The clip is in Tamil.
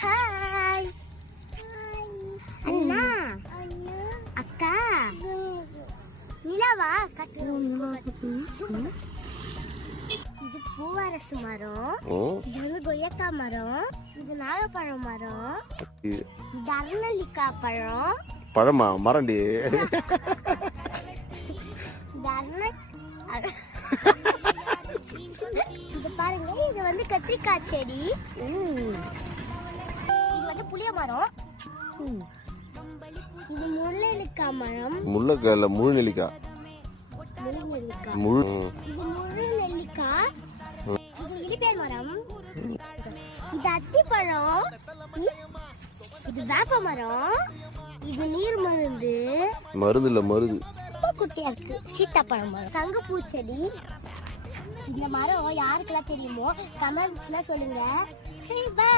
ஹாய் அண்ணா அக்கா நிலாவா இது பூவரசு மரம், இது வந்து கொய்யாக்கா மரம், இது நாகப்பழம் மரம், இது அரநெல்லிக்காய் பழம். பழமா மரண்டி இது பாருங்க, இது வந்து கத்திரிக்காய் செடி, இது வந்து புளிய மரம், இது முள்ளெலிக்காய் மரம். முள்ளக்காய் முழு நெல்லிக்காய். முழு இது முழு நெல்லிக்காய். இது இலிப்பேர் மரம். இது அத்திப்பழம். இது வேப்ப மரம். இது நீர் மருந்து. மருந்து இல்ல மருது. குட்டியா இருக்கு சீத்தாப்பழம் மரம். சங்கு பூச்செடி. இந்த மரம் யாருக்கெல்லாம் தெரியுமோ கமெண்ட்ஸ்ல சொல்லுங்க. சரி பை.